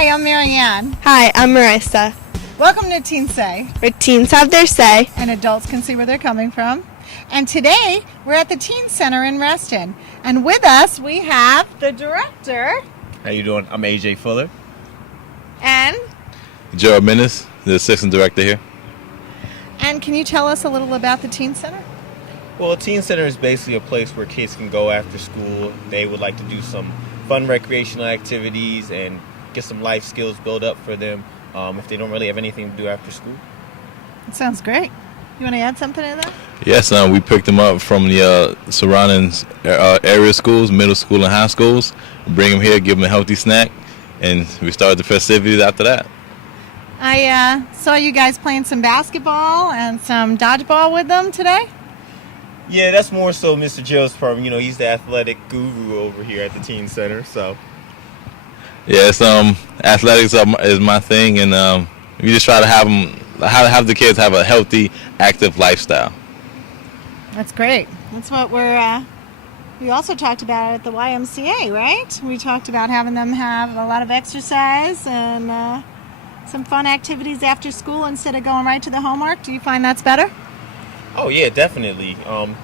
Hi, I'm Marianne. Hi, I'm Marissa. Welcome to Teen Say, Where teens have their say. and adults can see where they're coming from. And today, we're at the Teen Center in Reston. And with us, we have the director. How you doing? I'm AJ Fuller. And Gerald Menace, the assistant director here. can you tell us a little about the Teen Center? Well, a teen center is basically a place where kids can go after school. They would like to do some fun recreational activities and get some life skills built up for them if they don't really have anything to do after school. It sounds great. You want to add something to that? Yes, we picked them up from the surrounding area schools, middle school and high schools. Bring them here, give them a healthy snack, and we started the festivities after that. I saw you guys playing some basketball and some dodgeball with them today. Yeah, that's more so Mr. Joe's problem. You know, he's the athletic guru over here at the teen center. So Yes, athletics is my thing, and we just try to have the kids have a healthy, active lifestyle. That's great. That's what we also talked about at the YMCA, right? We talked about having them have a lot of exercise and some fun activities after school instead of going right to the homework. Do you find that's better? oh yeah, definitely.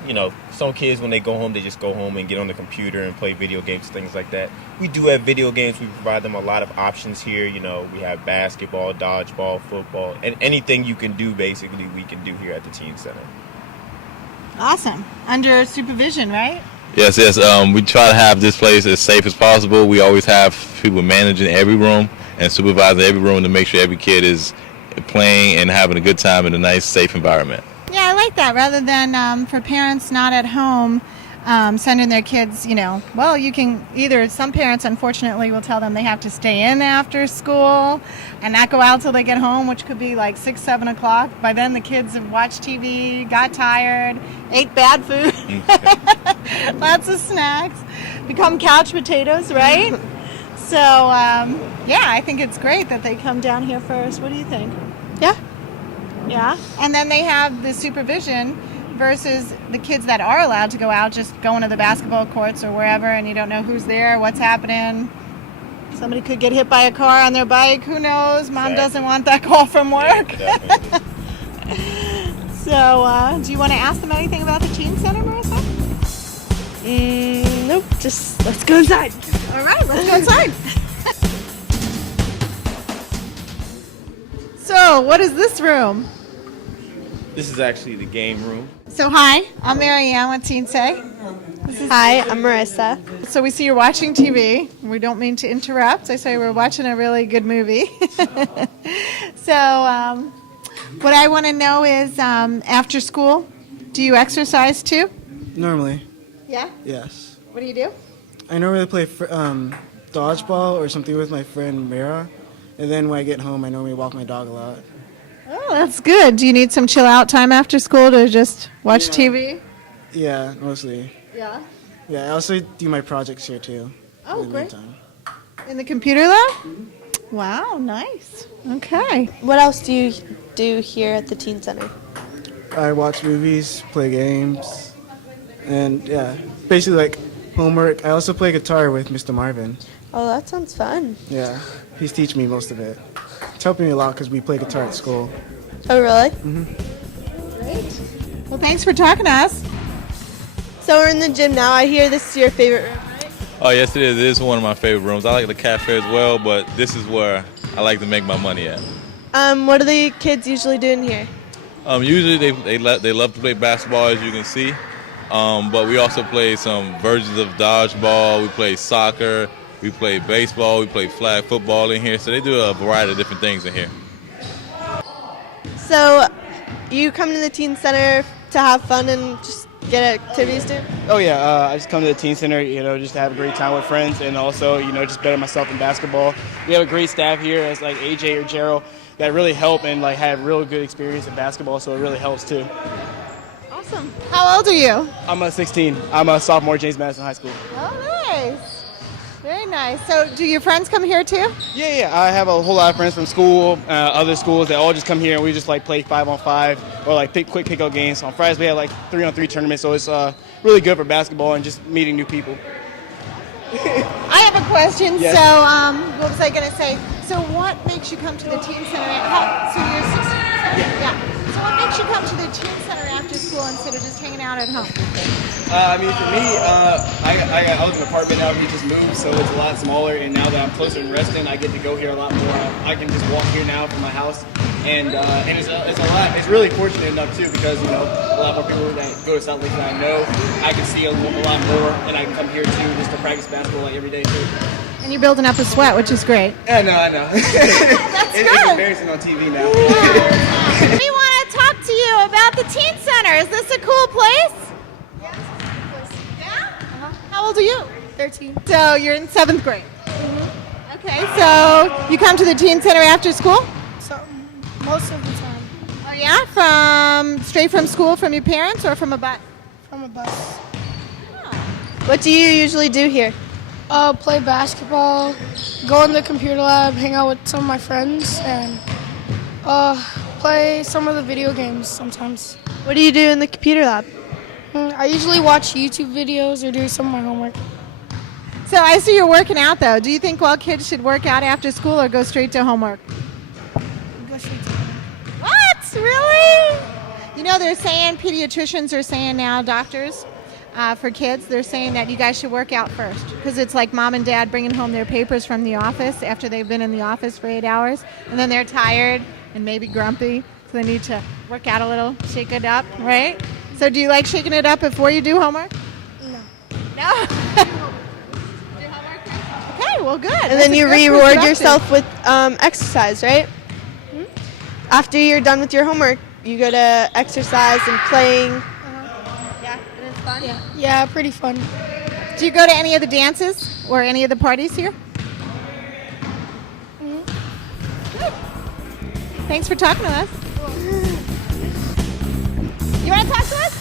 You know, some kids when they go home, they just go home and get on the computer and play video games, things like that. We do have video games. We provide them a lot of options here. You know, we have basketball, dodgeball, football, and anything you can do, basically, we can do here at the teen center. Awesome. Under supervision, right? Yes. We try to have this place as safe as possible. We always have people managing every room and supervising every room to make sure every kid is playing and having a good time in a nice, safe environment. Yeah, I like that. Rather than for parents not at home sending their kids, well, you can either, some parents unfortunately will tell them they have to stay in after school and not go out till they get home, which could be like 6, 7 o'clock. By then the kids have watched TV, got tired, ate bad food, lots of snacks, become couch potatoes, right? So, yeah, I think it's great that they come down here first. What do you think? Yeah. Yeah, and then they have the supervision versus the kids that are allowed to go out, just going to the basketball courts or wherever, and you don't know who's there, what's happening. Somebody could get hit by a car on their bike, who knows? Mom Exactly. doesn't want that call from work. Yeah, definitely. So, do you want to ask them anything about the Teen Center, Marissa? Nope, just let's go inside. All right, let's go inside. So, what is this room? This is actually the game room. So, hi, I'm Marianne with Teen Say. Hi, I'm Marissa. So we see you're watching TV. We don't mean to interrupt. I say we're watching a really good movie. So what I want to know is after school, do you exercise too? Normally, Yeah? yes. What do you do? I normally play dodgeball or something with my friend Mira, and then when I get home, I normally walk my dog a lot. Oh, that's good. Do you need some chill out time after school to just watch TV? Yeah, mostly. Yeah. Yeah, I also do my projects here too. Oh, in the great. meantime. In the computer lab? Wow, nice. Okay. What else do you do here at the Teen Center? I watch movies, play games, and yeah, basically like homework. I also play guitar with Mr. Marvin. Oh, that sounds fun. Yeah, he's teaching me most of it. It's helping me a lot because we play guitar at school. Oh, really? Great. Well, thanks for talking to us. So we're in the gym now. I hear this is your favorite room, right? Oh, yes, it is. It is one of my favorite rooms. I like the cafe as well, but this is where I like to make my money at. What do the kids usually do in here? Usually they love to play basketball, as you can see, but we also play some versions of dodgeball. We play soccer. We play baseball. We play flag football in here. So they do a variety of different things in here. So you come to the Teen Center to have fun and just get activities to? Oh yeah, I just come to the teen center, just to have a great time with friends, and also, just better myself in basketball. We have a great staff here, as like AJ or Gerald, that really help and like have real good experience in basketball, so it really helps too. Awesome. How old are you? I'm 16. I'm a sophomore at James Madison High School. Oh, nice. Very nice. So do your friends come here too? Yeah. I have a whole lot of friends from school, other schools that all just come here and we just like play 5-on-5 or like quick pickup games. On Fridays we have like 3-on-3 tournaments, so it's really good for basketball and just meeting new people. I have a question. Yes. So what was I going to say? So what makes you come to the Teen Center? So you're 16 years old? Yeah. So what makes you come to the Teen Center after school instead of just hanging out at home? I mean, for me, I live in an apartment now. We just moved, so it's a lot smaller. And now that I'm closer to Reston, I get to go here a lot more. I can just walk here now from my house, and it's a lot. It's really fortunate enough too because a lot more people that go to South Lake that I know, I can see a lot more, and I can come here too just to practice basketball every day too. And you're building up a sweat, which is great. I know. That's It's good. embarrassing on TV now. We want to talk to you about the Teen Center. Is this a cool place? Yes. Yeah? How old are you? 13. So you're in 7th grade. Okay, so you come to the Teen Center after school? So most of the time Oh yeah? Straight from school from your parents or from a bus? from a bus. What do you usually do here? Play basketball, go in the computer lab, hang out with some of my friends, and play some of the video games sometimes. What do you do in the computer lab? I usually watch YouTube videos or do some of my homework. So I see you're working out though. Do you think all kids should work out after school or go straight to homework? Go straight to What? Really? They're saying, pediatricians are saying now, doctors, for kids, they're saying that you guys should work out first because it's like mom and dad bringing home their papers from the office after they've been in the office for 8 hours, and then they're tired and maybe grumpy, so they need to work out a little, shake it up, right? So do you like shaking it up before you do homework? No. No? Do homework first? Okay, well, good. And then you reward yourself with exercise, right? After you're done with your homework, you go to exercise and playing. Yeah, and it's fun. Yeah, pretty fun. Do you go to any of the dances or any of the parties here? Good. Thanks for talking to us. You want to talk to us?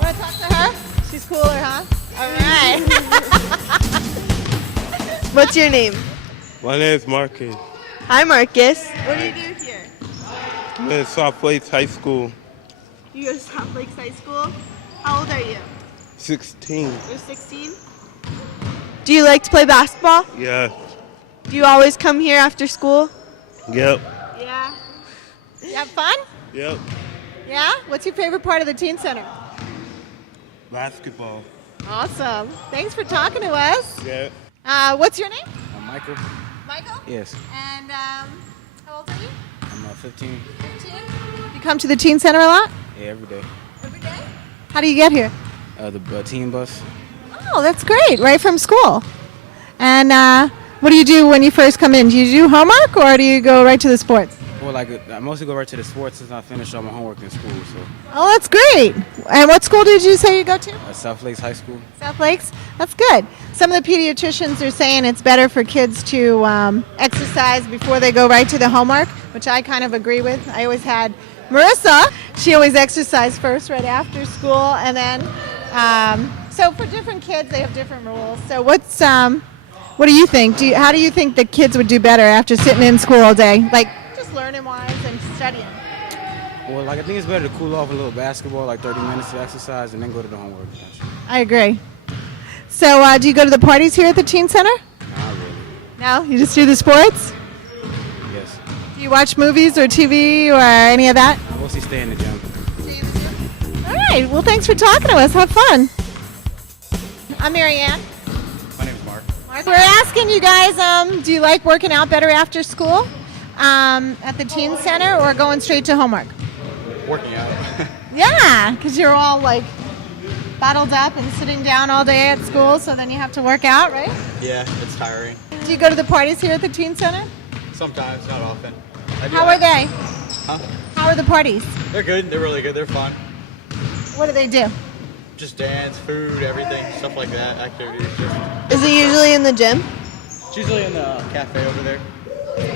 Want to talk to her? She's cooler, huh? All right. What's your name? My name is Marcus. Hi, Marcus. What do you do here? I'm in South Lakes High School. You go to South Lakes High School. How old are you? 16. You're 16. Do you like to play basketball? Yeah. Do you always come here after school? Yep. Yeah. You have fun? Yep. Yeah? What's your favorite part of the Teen Center? Basketball. Awesome. Thanks for talking to us. Yeah. What's your name? I'm Michael. Michael? Yes. And how old are you? I'm 15. 15. You come to the Teen Center a lot? Yeah, every day. Every day? How do you get here? The team bus. Oh, that's great. Right from school. And what do you do when you first come in? Do you do homework or do you go right to the sports? Well, I mostly go right to the sports since I finished all my homework in school. So, Oh, that's great. And what school did you say you go to? South Lakes High School. South Lakes? That's good. Some of the pediatricians are saying it's better for kids to exercise before they go right to the homework, which I kind of agree with. I always had Marissa. She always exercised first right after school. And then, so for different kids, they have different rules. So what do you think? How do you think the kids would do better after sitting in school all day? Like just learning wise and studying? Well, I think it's better to cool off a little basketball, like 30 minutes of exercise, and then go to the homework. I agree. So do you go to the parties here at the Teen Center? Not really. No? You just do the sports? Yes. Do you watch movies or TV or any of that? I mostly stay in the gym. All right. Well, thanks for talking to us. Have fun. I'm Marianne. My name's Mark. We're asking you guys, do you like working out better after school at the Teen Center or going straight to homework? Working out. Yeah, because you're all like bottled up and sitting down all day at school, so then you have to work out, right? Yeah, it's tiring. Do you go to the parties here at the Teen Center? Sometimes, not often. How are they? Huh? How are the parties? They're good. They're really good. They're fun. What do they do? Just dance, food, everything, stuff like that, activities. Is it usually in the gym? It's usually in the cafe over there.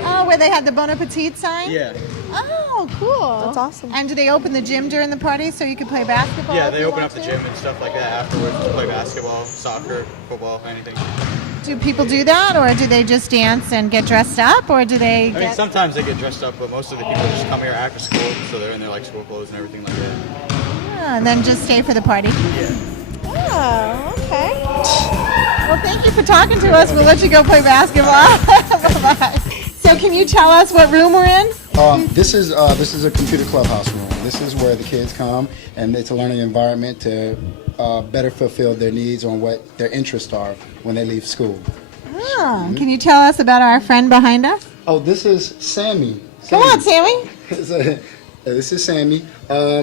Oh, where they had the Bon Appetit sign? Yeah. Oh, cool. That's awesome. And do they open the gym during the party so you can play basketball? Yeah, if they you open want up the to? gym and stuff like that afterwards to play basketball, soccer, football, anything. Do people do that, or do they just dance and get dressed up, or do they? I mean, sometimes they get dressed up, but most of the people just come here after school, so they're in their like school clothes and everything like that. And then just stay for the party. Yeah. Oh, okay. Well, thank you for talking to us. We'll let you go play basketball. Bye-bye. So can you tell us what room we're in? This is a computer clubhouse room. This is where the kids come, and it's a learning environment to better fulfill their needs on what their interests are when they leave school. Oh, can you tell us about our friend behind us? Oh, this is Sammy. Come on, Sammy. This is Sammy.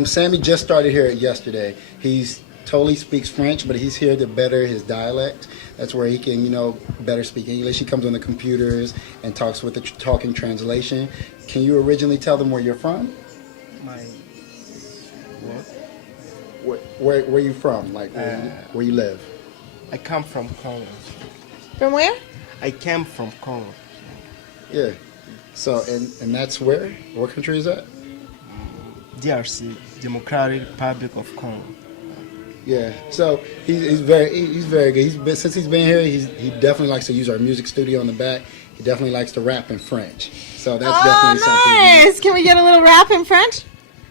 Sammy just started here yesterday. He's totally speaks French, but he's here to better his dialect. That's where he can, better speak English. He comes on the computers and talks with the talking translation. Can you originally tell them where you're from? What? Where you from? Like where you live? I come from Congo. From where? I came from Congo. Yeah. So and that's where? What country is that? DRC, Democratic Republic of Congo. Yeah. So he's very good. Since he's been here, he definitely likes to use our music studio in the back. He definitely likes to rap in French. So that's definitely something. Nice. Can we get a little rap in French?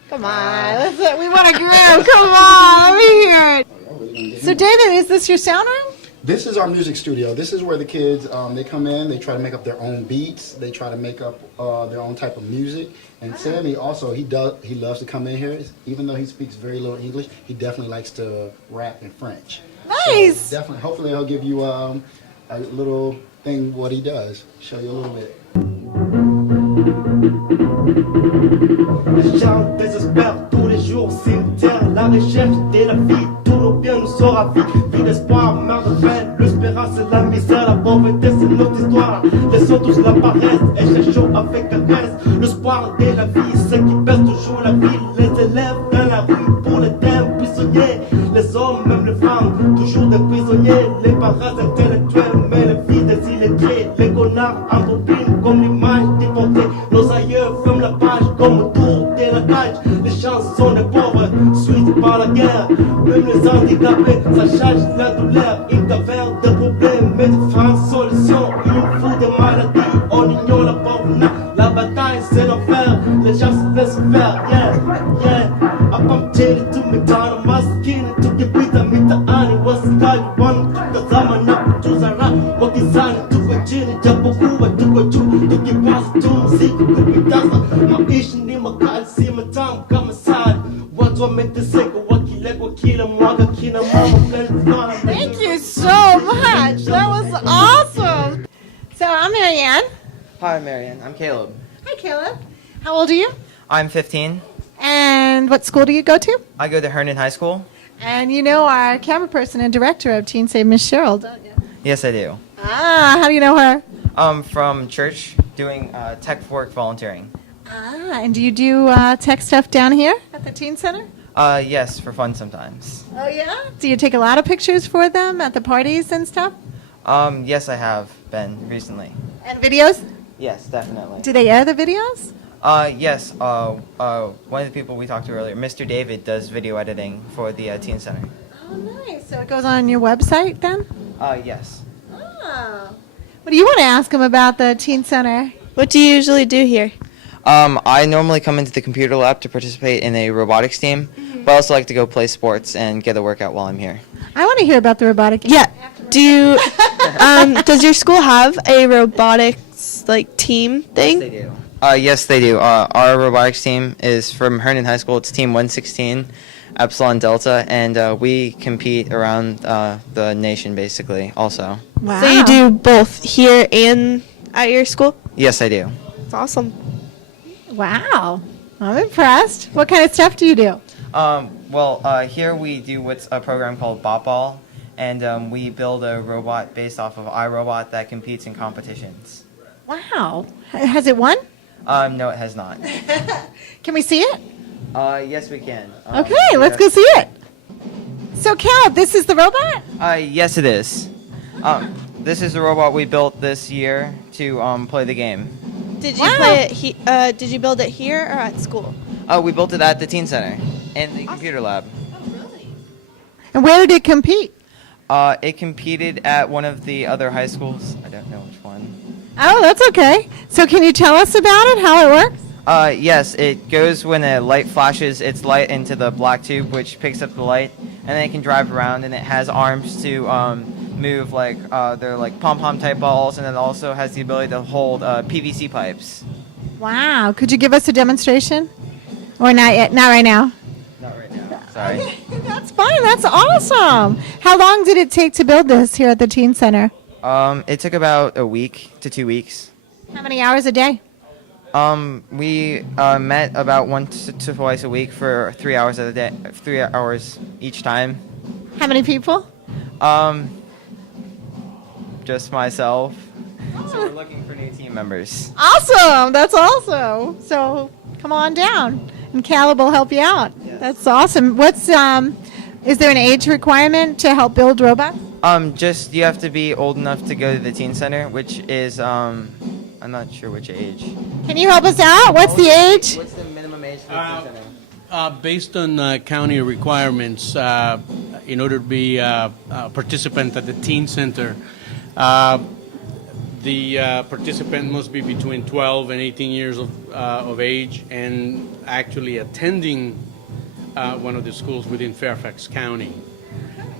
Come on. We want a groove. Come on. Let me hear it. So, David, is this your sound room? This is our music studio. This is where the kids, they come in, they try to make up their own beats, they try to make up their own type of music. And Sammy also, he loves to come in here. Even though he speaks very little English, he definitely likes to rap in French. Nice. So definitely, hopefully he'll give you a little thing what he does. Show you a little bit. Les gens désespèrent tous les jours, cimetière, la recherche de la vie, tout nos biens nous sont ravis. Vie d'espoir, meurt de peine, l'espérance c'est la misère, la pauvreté c'est notre histoire. Laissons tous la paresse et cherchons avec caresse l'espoir de la vie, ceux qui pèsent toujours la vie, les élèves dans la rue pour les thèmes prisonniers, les hommes, même les femmes, toujours des prisonniers, les parents intellectuels, mais les filles des illettrés, les connards en copine comme l'image déportée, nos aïeux ferment la page comme autour de la cage, les chansons des pauvres suites par la guerre, même les handicapés, ça charge la douleur, une caverne de problèmes, mais différentes solutions, une foule de maladies, on ignore la pauvreté, la bataille c'est l'enfer, les gens se laissent faire, yeah, I'm telling to me down, I'm asking to get with a meter, and what's the guy you want to the zaman up to the rap, what is on to go chini, japo kuba, to go to get past to music, could be dancing, my issue, my card, see my time, come aside, what do I make the second, what kill him, mwaga, kina, mama, Thank you so much. That was awesome. So I'm Marianne. Hi, Marianne. I'm Caleb. Hi, Caleb. How old are you? I'm 15. And what school do you go to? I go to Herndon High School. And you know our camera person and director of Teen Save, Miss Cheryl, don't you? Yes, I do. Ah, how do you know her? From church, doing tech work volunteering. Ah, and do you do tech stuff down here at the Teen Center? Yes, for fun sometimes. Oh, yeah? Do you take a lot of pictures for them at the parties and stuff? Yes, I have been recently. And videos? Yes, definitely. Do they air the videos? Yes. One of the people we talked to earlier, Mr. David, does video editing for the Teen Center. Oh, nice. So it goes on your website then? Yes. Oh. What do you want to ask him about the Teen Center? What do you usually do here? I normally come into the computer lab to participate in a robotics team, but I also like to go play sports and get a workout while I'm here. I want to hear about the robotics. Yeah. Do you, does your school have a robotics team thing? Yes, they do. Yes, they do. Our robotics team is from Herndon High School. It's Team 116, Epsilon Delta, and we compete around the nation basically also. Wow. So you do both here and at your school? Yes, I do. That's awesome. Wow. I'm impressed. What kind of stuff do you do? Here we do what's a program called BotBall, and we build a robot based off of iRobot that competes in competitions. Wow. Has it won? No, it has not. Can we see it? Yes, we can. Okay, let's go see it. So, Caleb, this is the robot? Yes, it is. This is the robot we built this year to play the game. Did you play it? Did you build it here or at school? We built it at the Teen Center in the computer lab. Oh, really? And where did it compete? It competed at one of the other high schools. I don't know which one. Oh, that's okay. So can you tell us about it, how it works? Yes, it goes when a light flashes its light into the black tube, which picks up the light, and then it can drive around, and it has arms to move like they're like pom-pom type balls, and it also has the ability to hold PVC pipes. Wow. Could you give us a demonstration? Or not yet? Not right now. Not right now. Sorry. That's fine. That's awesome. How long did it take to build this here at the Teen Center? It took about a week to 2 weeks. How many hours a day? We met about once to twice a week for 3 hours of the day, 3 hours each time. How many people? Just myself. So we're looking for new team members. Awesome. That's awesome. So come on down, and Caleb will help you out. Yes. That's awesome. What's is there an age requirement to help build robots? Just you have to be old enough to go to the teen center, which is I'm not sure which age. Can you help us out? What's the age? What's the minimum age for the teen center? Based on county requirements, in order to be a participant at the teen center, the participant must be between 12 and 18 years of age and actually attending one of the schools within Fairfax County.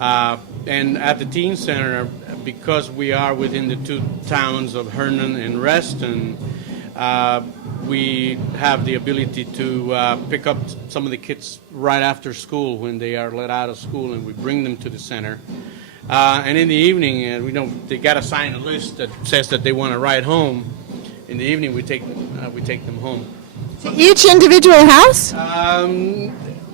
And at the Teen Center, because we are within the two towns of Herndon and Reston, we have the ability to pick up some of the kids right after school when they are let out of school, and we bring them to the center. And in the evening, they got to sign a list that says that they want to ride home. In the evening, we take them home. To each individual house?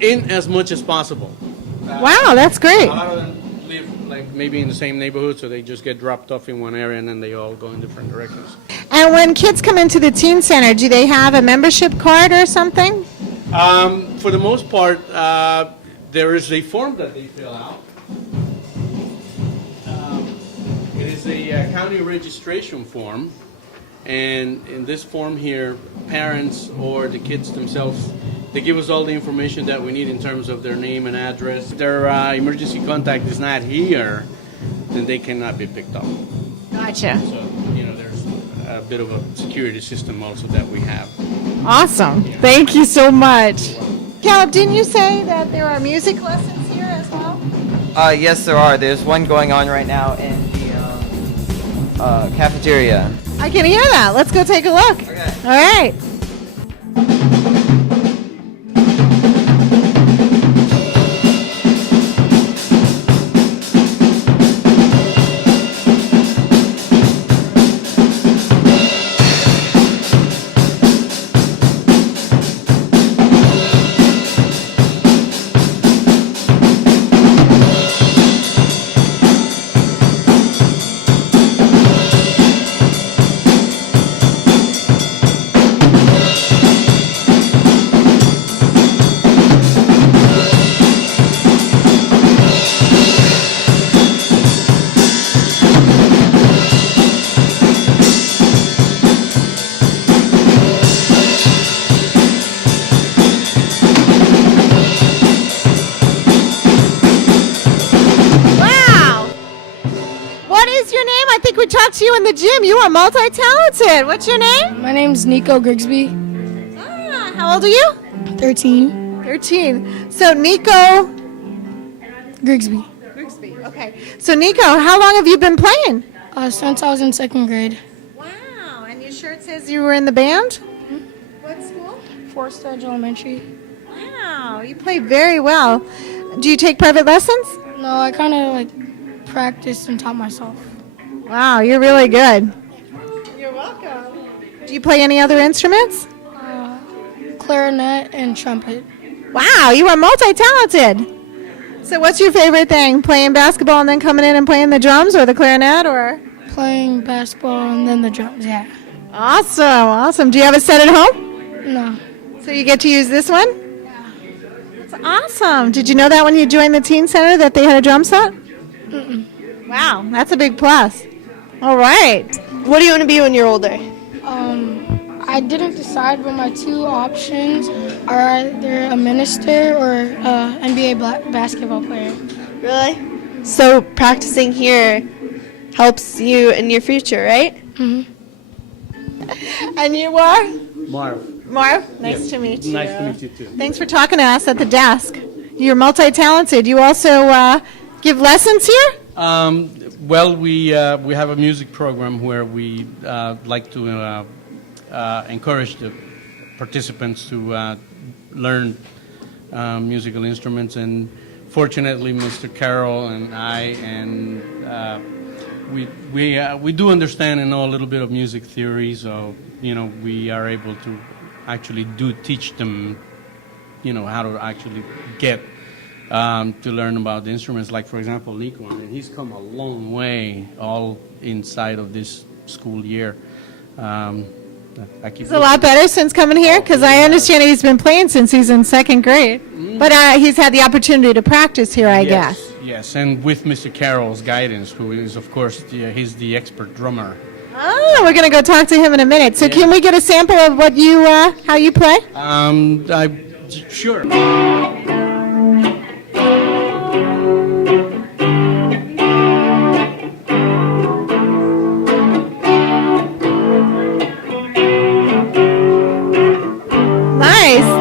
In as much as possible. Wow, that's great. A lot of them live like maybe in the same neighborhood, so they just get dropped off in one area and then they all go in different directions. And when kids come into the Teen Center, do they have a membership card or something? For the most part, there is a form that they fill out. It is a county registration form, and in this form here, parents or the kids themselves, they give us all the information that we need in terms of their name and address. If their emergency contact is not here, then they cannot be picked up. Gotcha. So, there's a bit of a security system also that we have. Awesome. Yeah. Thank you so much. Caleb, didn't you say that there are music lessons here as well? Yes, there are. There's one going on right now in the cafeteria. I can hear that. Let's go take a look. Okay. All right. We talked to you in the gym. You are multi-talented. What's your name? My name's Nico Grigsby. How old are you? 13. 13. So Nico Grigsby. Grigsby. Okay. So Nico, how long have you been playing? Since I was in second grade. Wow. And your shirt says you were in the band? What school? Forest Edge Elementary. Wow. You play very well. Do you take private lessons? No, I kind of practiced and taught myself. Wow, you're really good. You're welcome. Do you play any other instruments? Clarinet and trumpet. Wow, you are multi-talented. So what's your favorite thing? Playing basketball and then coming in and playing the drums, or the clarinet, or? Playing basketball and then the drums, yeah. Awesome, awesome. Do you have a set at home? No. So you get to use this one? Yeah. That's awesome. Did you know that when you joined the Teen Center that they had a drum set? Mm-mm. Wow, that's a big plus. All right. What do you want to be when you're older? I didn't decide, but my two options are either a minister or an NBA basketball player. Really? So practicing here helps you in your future, right? Mm-hmm. And you are? Marv. Marv, nice to meet you. Nice to meet you too. Thanks for talking to us at the desk. You're multi-talented. You also give lessons here? Well, we have a music program where we like to encourage the participants to learn musical instruments, and fortunately, Mr. Carroll and I and we do understand and know a little bit of music theory, so we are able to actually teach them how to actually get to learn about the instruments. Like, for example, Nico, and he's come a long way all inside of this school year. He's a lot better since coming here, because I understand he's been playing since he's in second grade. But he's had the opportunity to practice here, I guess. Yes, and with Mr. Carroll's guidance, who is, of course, he's the expert drummer. Oh, we're going to go talk to him in a minute. So can we get a sample of what you, how you play? Sure.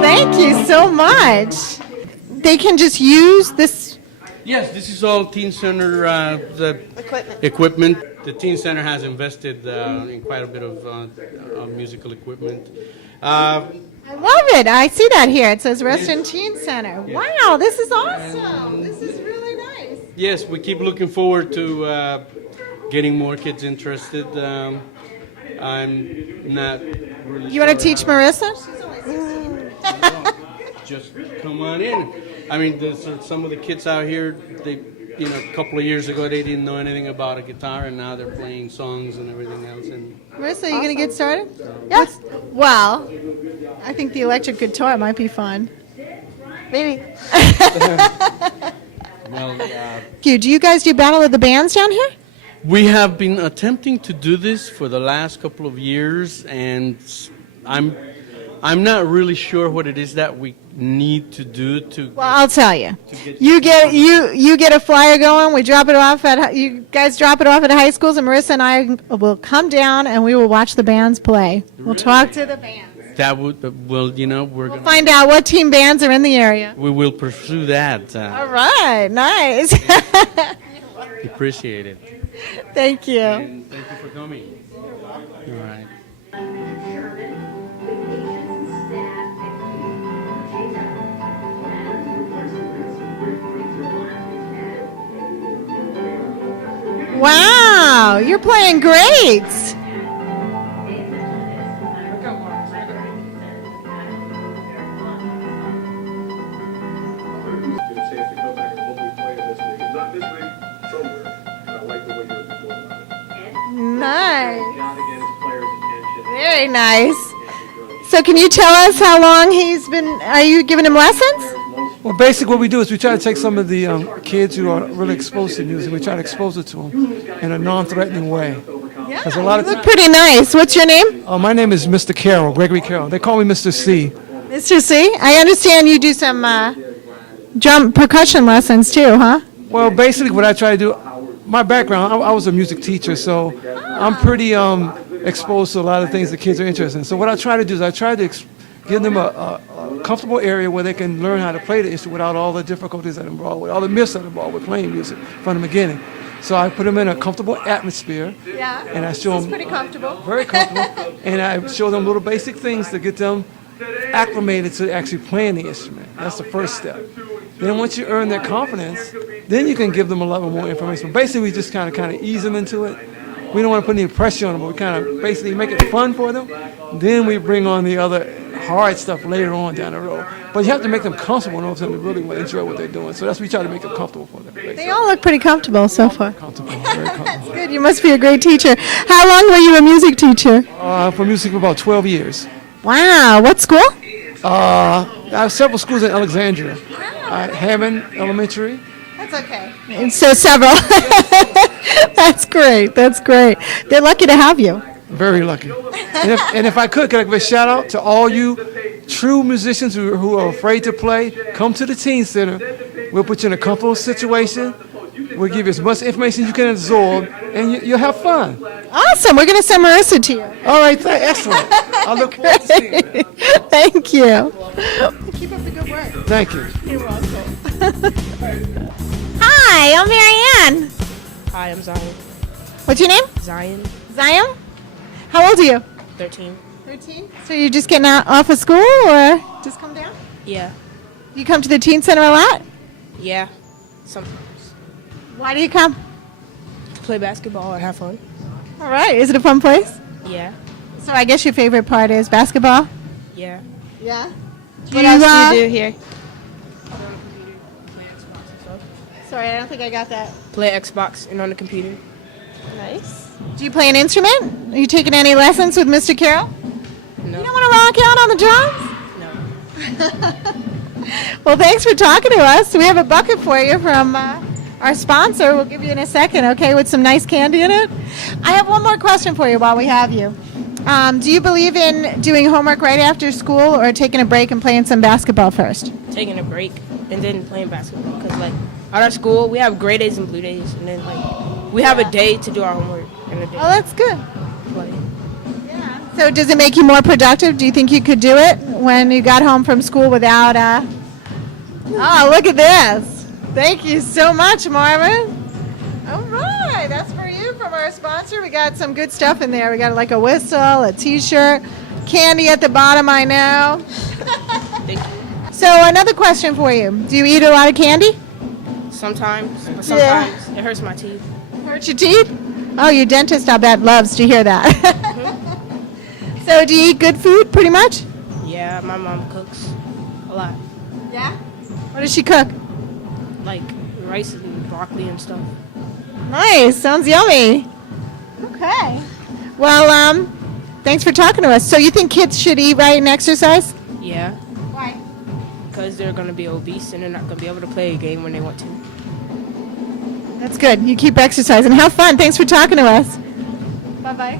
Thank you so much. They can just use this? Yes, this is all Teen Center the equipment. The Teen Center has invested in quite a bit of musical equipment. I love it. I see that here. It says Reston Teen Center. Wow, this is awesome. This is really nice. Yes, we keep looking forward to getting more kids interested. I'm not really You want to teach Marissa? Just come on in. I mean, there's some of the kids out here, they, a couple of years ago, they didn't know anything about a guitar, and now they're playing songs and everything else. And Marissa, are you going to get started? Yes. Well, I think the electric guitar might be fun. Maybe. Do you guys do Battle of the Bands down here? We have been attempting to do this for the last couple of years, and I'm not really sure what it is that we need to do to. Well, I'll tell you. You get a flyer going. We drop it off at you guys drop it off at high schools, and Marissa and I will come down and we will watch the bands play. We'll talk to the bands. That would we're gonna find out what team bands are in the area. We will pursue that. All right, nice. Appreciate it. Thank you. And thank you for coming. All right. Wow, you're playing great. Nice. Very nice. So can you tell us how long are you giving him lessons? Well, basically what we do is we try to take some of the kids who are really exposed to music, we try to expose it to them in a non-threatening way. Yeah, you look pretty nice. What's your name? My name is Mr. Carroll, Gregory Carroll. They call me Mr. C. Mr. C? I understand you do some drum percussion lessons too, huh? Well, basically what I try to do, my background, I was a music teacher, so I'm pretty exposed to a lot of things that kids are interested in. So what I try to do is I try to give them a comfortable area where they can learn how to play the instrument without all the difficulties that involve, with all the myths that involve with playing music from the beginning. So I put them in a comfortable atmosphere. Yeah. And I show them pretty comfortable. Very comfortable. And I show them little basic things to get them acclimated to actually playing the instrument. That's the first step. Then once you earn their confidence, then you can give them a lot more information. Basically, we just kind of ease them into it. We don't want to put any pressure on them, but we kind of basically make it fun for them. Then we bring on the other hard stuff later on down the road. But you have to make them comfortable in order for them to really enjoy what they're doing. So that's what we try to make it comfortable for them. Basically. They all look pretty comfortable so far. Comfortable, very comfortable. That's good. You must be a great teacher. How long were you a music teacher? For music for about 12 years. Wow. What school? I have several schools in Alexandria. Hammond Elementary. That's okay. And so several. That's great. That's great. They're lucky to have you. Very lucky. And if I could I give a shout out to all you true musicians who are afraid to play? Come to the Teen Center. We'll put you in a comfortable situation. We'll give you as much information as you can absorb, and you'll have fun. Awesome. We're going to send Marissa to you. All right. Excellent. I look forward to seeing you. Thank you. Keep up the good work. Thank you. You're welcome. Hi, I'm Marianne. Hi, I'm Zion. What's your name? Zion, Zion? How old are you? 13. 13. So you're just getting out off of school or just come down? Yeah. You come to the teen center a lot? Yeah. Sometimes. Why do you come? Play basketball or have fun. All right. Is it a fun place? Yeah. So I guess your favorite part is basketball? Yeah. Yeah. What else do you do here? Sorry, I don't think I got that. Play Xbox and on the computer. Nice. Do you play an instrument? Are you taking any lessons with Mr. Carroll? No. You don't want to rock out on the drums? No. Well, thanks for talking to us. We have a bucket for you from our sponsor. We'll give you in a second, okay, with some nice candy in it. I have one more question for you while we have you. Do you believe in doing homework right after school or taking a break and playing some basketball first? Taking a break and then playing basketball. Because, like, at our school, we have gray days and blue days. And then, like, we have a day to do our homework. And a day Oh, that's good. to play. So does it make you more productive? Do you think you could do it when you got home from school without Oh, look at this. Thank you so much, Marvin. All right, that's for you from our sponsor. We got some good stuff in there. We got like a whistle, a t-shirt, candy at the bottom, I know. Thank you. So another question for you. Do you eat a lot of candy? Sometimes. But sometimes it hurts my teeth. Hurt your teeth? Oh, your dentist, I bet, loves to hear that. So do you eat good food pretty much? Yeah, my mom cooks a lot. Yeah? What does she cook? Like rice and broccoli and stuff. Nice. Sounds yummy. Okay. Well, thanks for talking to us. So you think kids should eat right and exercise? Yeah. Why? Because they're going to be obese and they're not going to be able to play a game when they want to. That's good. You keep exercising. Have fun. Thanks for talking to us. Bye-bye.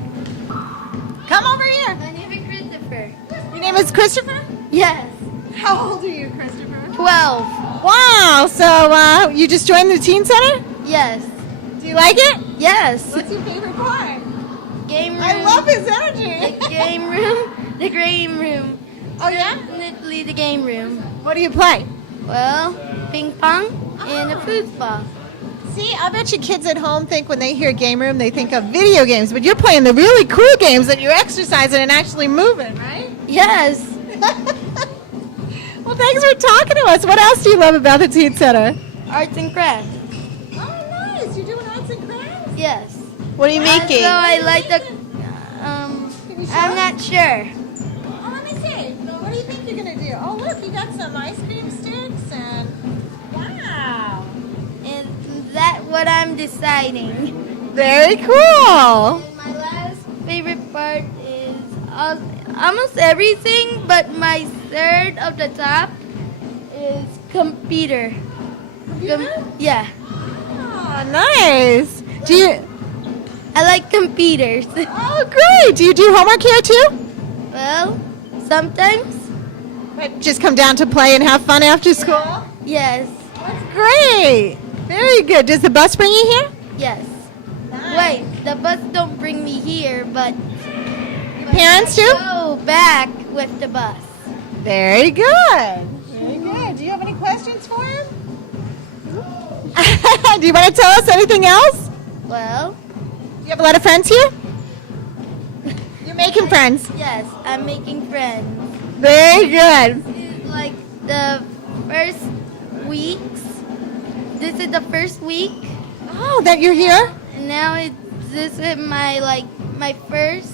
Come over here. My name is Christopher. Your name is Christopher? Yes. How old are you, Christopher? 12. Wow. So you just joined the teen center? Yes. Do you like it? Yes. What's your favorite part? Game room. I love his energy. The game room. The game room. Oh, yeah? Definitely the game room. What do you play? Well, ping pong and a foosball. See, I bet you kids at home think when they hear game room, they think of video games, but you're playing the really cool games that you're exercising and actually moving, right? Yes. Well, thanks for talking to us. What else do you love about the Teen Center? Arts and crafts. Oh, nice. You're doing arts and crafts? Yes. What are you making? So I like the. I'm not sure. Oh, let me see. What do you think you're going to do? Oh, look, you got some ice cream sticks and wow. And that's what I'm deciding. Very cool. And my last favorite part is almost everything, but my third of the top is computer. Yeah. Oh, nice. Do you? I like computers. Oh, great. Do you do homework here too? Well, sometimes. But just come down to play and have fun after school? Yes. That's great. Very good. Does the bus bring you here? Yes. Wait, the bus don't bring me here, but Parents do? go back with the bus. Very good. Very good. Do you have any questions for him? Do you want to tell us anything else? Well, You have a lot of friends here? You're making friends. yes, I'm making friends. Very good. This is like the first weeks. This is the first week. Oh, that you're here? And now this is my first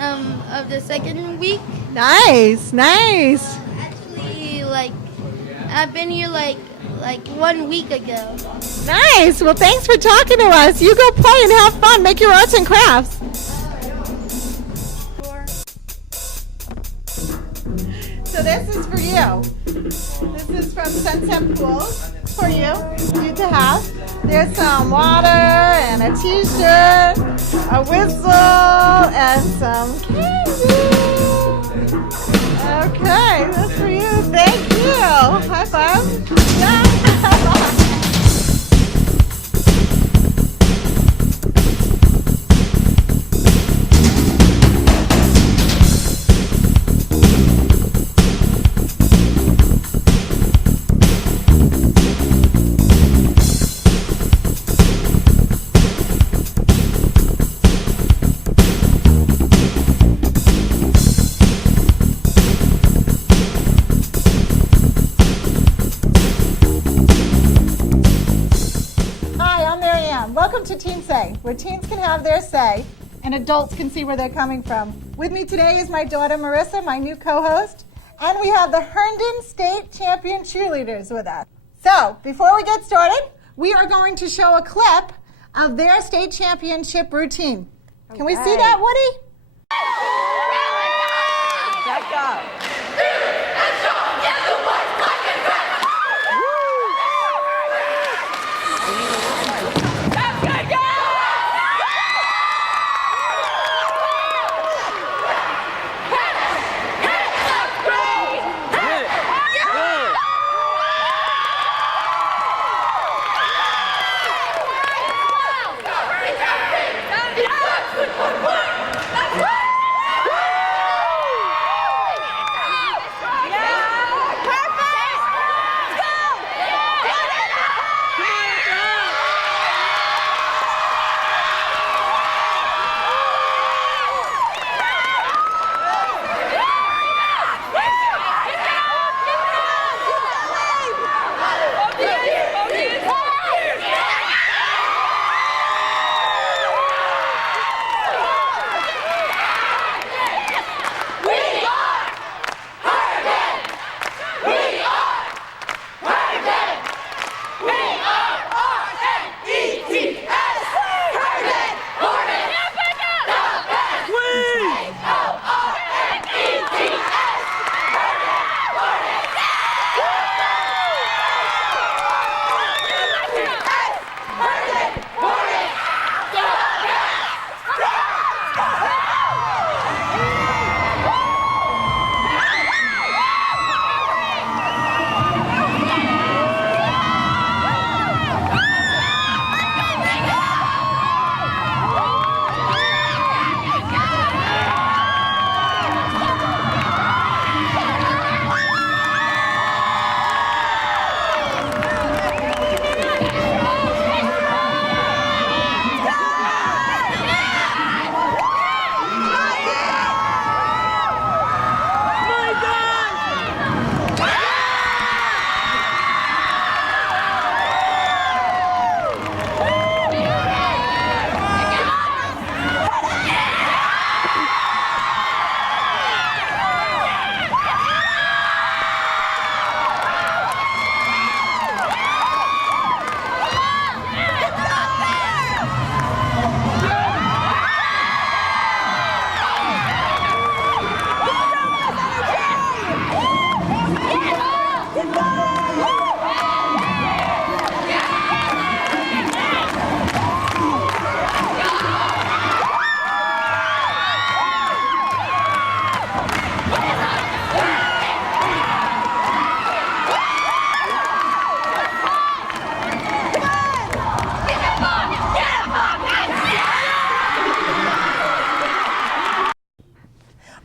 of the second week. Nice, nice. Actually, I've been here like 1 week ago. Nice. Well, thanks for talking to us. You go play and have fun. Make your arts and crafts. So this is for you. This is from Sunset Pools for you to have. There's some water and a t-shirt, a whistle, and some candy. Okay, that's for you. Thank you. High five. Yeah. Welcome to Teen Say, where teens can have their say and adults can see where they're coming from. With me today is my daughter Marissa, my new co-host, and we have the Herndon State Champion cheerleaders with us. So, before we get started, we are going to show a clip of their state championship routine. Can we see that, Woody? Back up.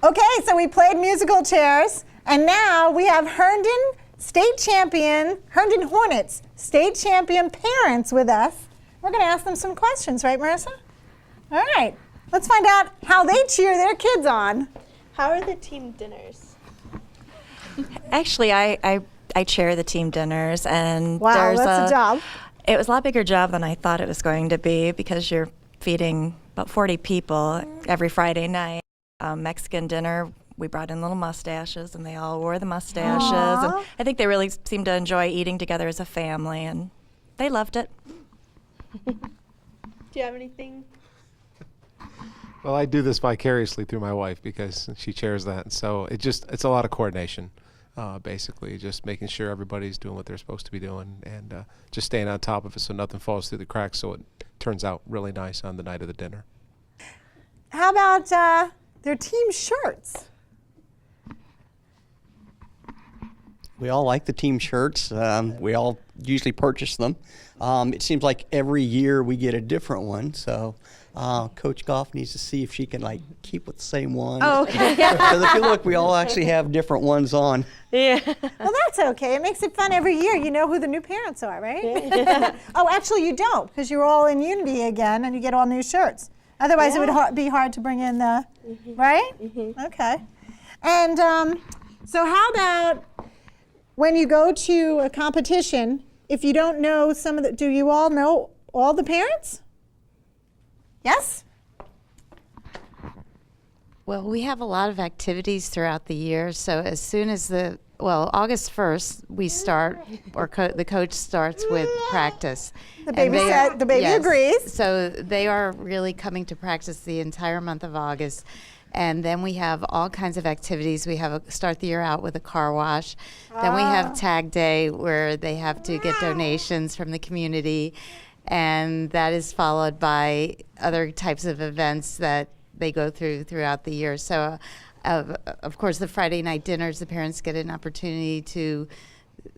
Okay, so we played musical chairs, and now we have Herndon Hornets state champion parents with us. We're going to ask them some questions, right, Marissa? All right, let's find out how they cheer their kids on. How are the team dinners? Actually, I chair the team dinners, and Wow, that's a job. It was a lot bigger job than I thought it was going to be because you're feeding about 40 people every Friday night. Mexican dinner, we brought in little mustaches, and they all wore the mustaches. And I think they really seemed to enjoy eating together as a family, and they loved it. Do you have anything? Well, I do this vicariously through my wife because she chairs that. So it's a lot of coordination, basically, just making sure everybody's doing what they're supposed to be doing and just staying on top of it so nothing falls through the cracks so it turns out really nice on the night of the dinner. How about their team shirts? We all like the team shirts. We all usually purchase them. It seems like every year we get a different one. So Coach Goff needs to see if she can keep with the same one. Oh, okay. Because if you look, we all actually have different ones on. Yeah. Well, that's okay. It makes it fun every year. You know who the new parents are, right? Oh, actually, you don't, because you're all in unity again, and you get all new shirts. Otherwise, it would be hard to bring in the, right? Okay. And so how about when you go to a competition, if you don't know do you all know all the parents? Yes? Well, we have a lot of activities throughout the year. So as soon as August 1st, we start, or the coach starts with practice. The baby Yes. agrees. So they are really coming to practice the entire month of August. And then we have all kinds of activities. We have start the year out with a car wash. Then we have tag day where they have to get donations from the community. And that is followed by other types of events that they go throughout the year. So, of course, the Friday night dinners, the parents get an opportunity to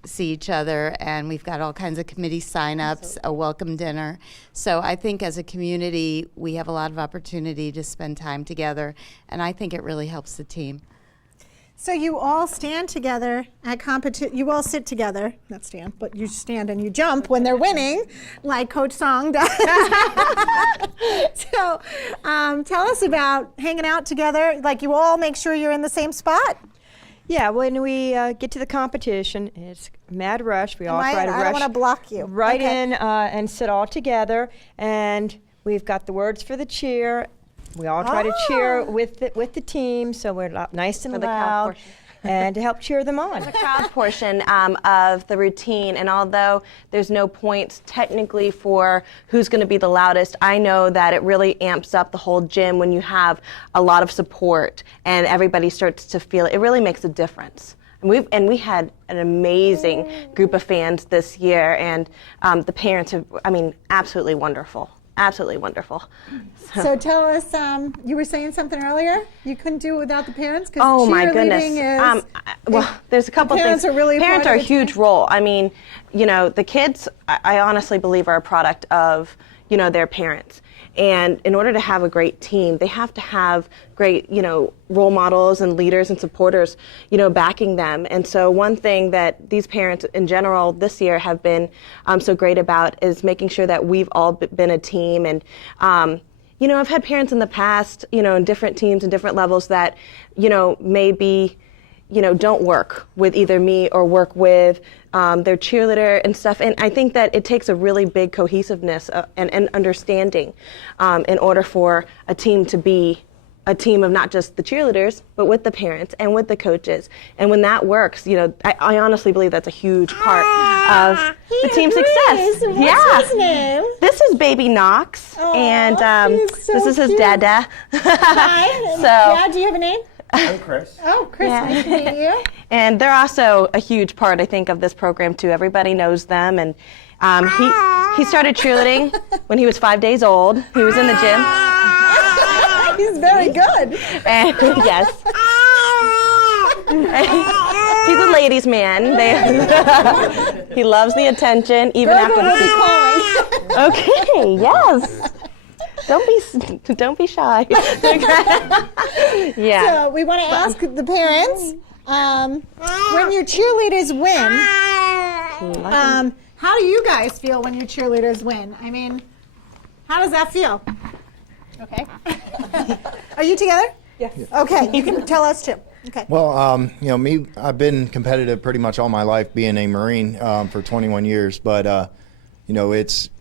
see each other, and we've got all kinds of committee sign-ups, a welcome dinner. So I think as a community, we have a lot of opportunity to spend time together, and I think it really helps the team. So you all stand together at competition. You all sit together, not stand, but you stand and you jump when they're winning, like Coach Song does. So tell us about hanging out together. Like you all make sure you're in the same spot. Yeah, when we get to the competition, it's mad rush. We all try to rush. I don't want to block you. Right in and sit all together, and we've got the words for the cheer. We all try to cheer with the team, so we're nice and loud, and to help cheer them on. The crowd portion of the routine, and although there's no points technically for who's going to be the loudest, I know that it really amps up the whole gym when you have a lot of support and everybody starts to feel it. It really makes a difference. And we had an amazing group of fans this year, and the parents have, absolutely wonderful. Absolutely wonderful. So tell us, you were saying something earlier? You couldn't do it without the parents? Oh my goodness. There's a couple things. Parents are really Parents are a huge role. The kids, I honestly believe, are a product of, their parents. And in order to have a great team, they have to have great, role models and leaders and supporters, backing them. And so one thing that these parents in general this year have been so great about is making sure that we've all been a team. And, I've had parents in the past, in different teams and different levels that, maybe, don't work with either me or work with their cheerleader and stuff. And I think that it takes a really big cohesiveness and understanding in order for a team to be a team of not just the cheerleaders, but with the parents and with the coaches. And when that works, I honestly believe that's a huge part of the team success. What's his name? This is baby Knox, and this is his dada. Hi. Dad, do you have a name? I'm Chris. Oh, Chris, nice to meet you. And they're also a huge part, I think, of this program too. Everybody knows them, and he started cheerleading when he was 5 days old. He was in the gym. He's very good. And yes. He's a ladies' man. He loves the attention, even after the Okay, yes. Don't be shy. Yeah. So we want to ask the parents, when your cheerleaders win, how do you guys feel when your cheerleaders win? How does that feel? Okay. Are you together? Yes. Okay, you can tell us too. Okay. Well, me, I've been competitive pretty much all my life, being a Marine for 21 years. But,